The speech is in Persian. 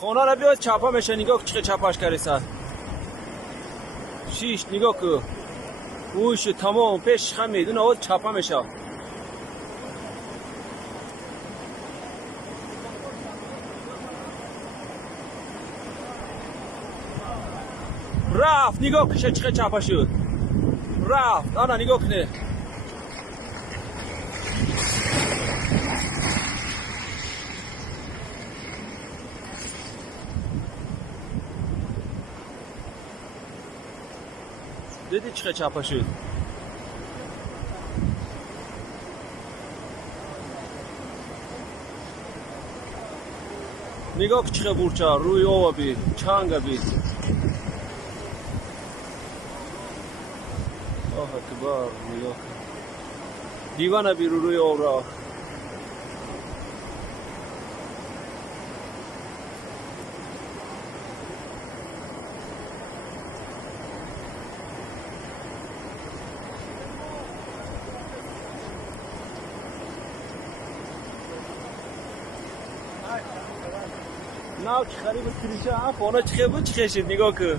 خانه را بیاد چپا میشه. نگاه چقدر چپاش کردی. 6 نگاه که اوش تمام پیش خم میدونه اول چپا میشه. رفت نگاه کشه چقدر چپا شد. رفت آنا نگاه کنه. دیدی چقدر چپا شد. نگاه که چقدر بورچه روی آوا بید چنگ بید. آه اکبر نگاه دیوانه بی روی آب را. نه که خریب کلیشه ها خانه چخه بود چخه شد نگاه که